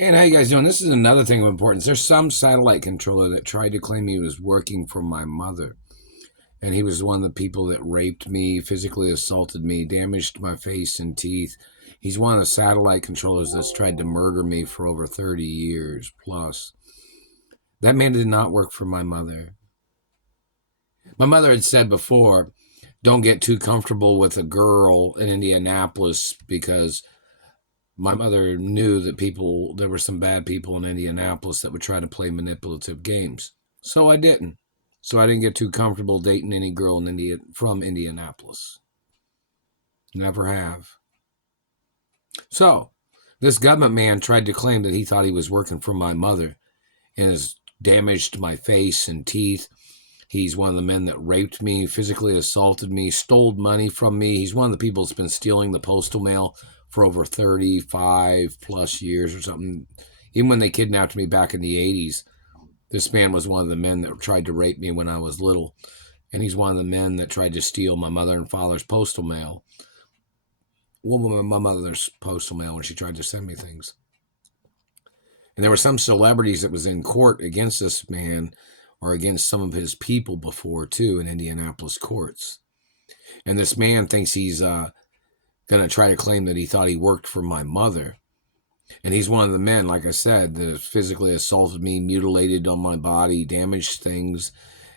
And how you guys doing? This is another thing of importance. There's some satellite controller that tried to claim he was working for my mother. And he was one of the people that raped me, physically assaulted me, damaged my face and teeth. He's one of the satellite controllers that's tried to murder me for over 30 years plus. That man did not work for my mother. My mother had said before, don't get too comfortable with a girl in Indianapolis because my mother knew that there were some bad people in Indianapolis that would try to play manipulative games. So I didn't. So I didn't get too comfortable dating any girl from Indianapolis. Never have. So this government man tried to claim that he thought he was working for my mother and has damaged my face and teeth. He's one of the men that raped me, physically assaulted me, stole money from me. He's one of the people that's been stealing the postal mail for over 35 plus years or something. Even when they kidnapped me back in the 80s, this man was one of the men that tried to rape me when I was little. And he's one of the men that tried to steal my mother and father's postal mail. Well, my mother's postal mail when she tried to send me things. And there were some celebrities that was in court against this man or against some of his people before, too, in Indianapolis courts. And this man thinks he's going to try to claim that he thought he worked for my mother. And he's one of the men, like I said, that physically assaulted me, mutilated on my body, damaged things.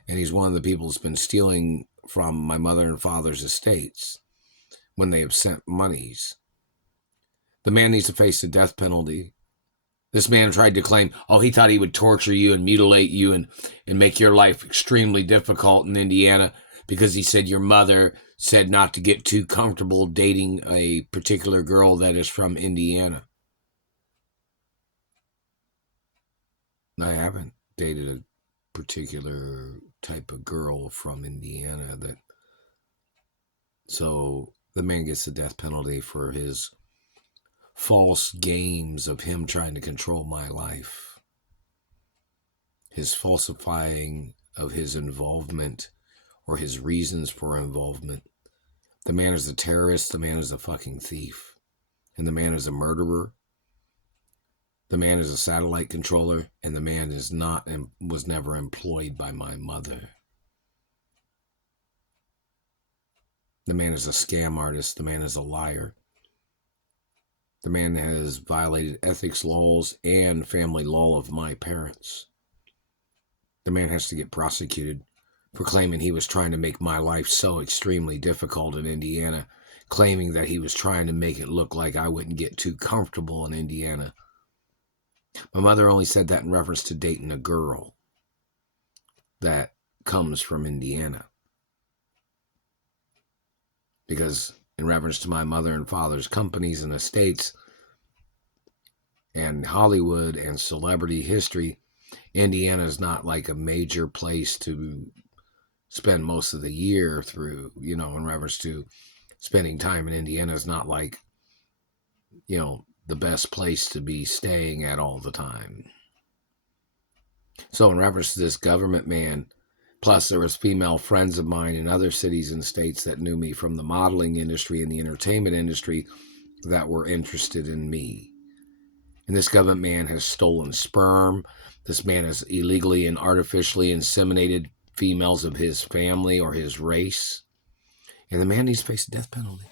And he's one of the people that's been stealing from my mother and father's estates when they have sent monies. The man needs to face the death penalty. This man tried to claim, he thought he would torture you and mutilate you and make your life extremely difficult in Indiana because he said your mother said not to get too comfortable dating a particular girl that is from Indiana. I haven't dated a particular type of girl from Indiana so the man gets the death penalty for his false games of him trying to control my life. His falsifying of his involvement or his reasons for involvement. The man is a terrorist, the man is a fucking thief, and the man is a murderer. The man is a satellite controller, and the man is not and was never employed by my mother. The man is a scam artist. The man is a liar. The man has violated ethics laws and family law of my parents. The man has to get prosecuted for claiming he was trying to make my life so extremely difficult in Indiana, claiming that he was trying to make it look like I wouldn't get too comfortable in Indiana. My mother only said that in reference to dating a girl that comes from Indiana. Because in reference to my mother and father's companies and estates and Hollywood and celebrity history, Indiana is not like a major place to spend most of the year through, in reference to spending time in Indiana is not like, the best place to be staying at all the time. So in reference to this government man, plus there was female friends of mine in other cities and states that knew me from the modeling industry and the entertainment industry that were interested in me. And this government man has stolen sperm. This man has illegally and artificially inseminated females of his family or his race. And the man needs to face the death penalty.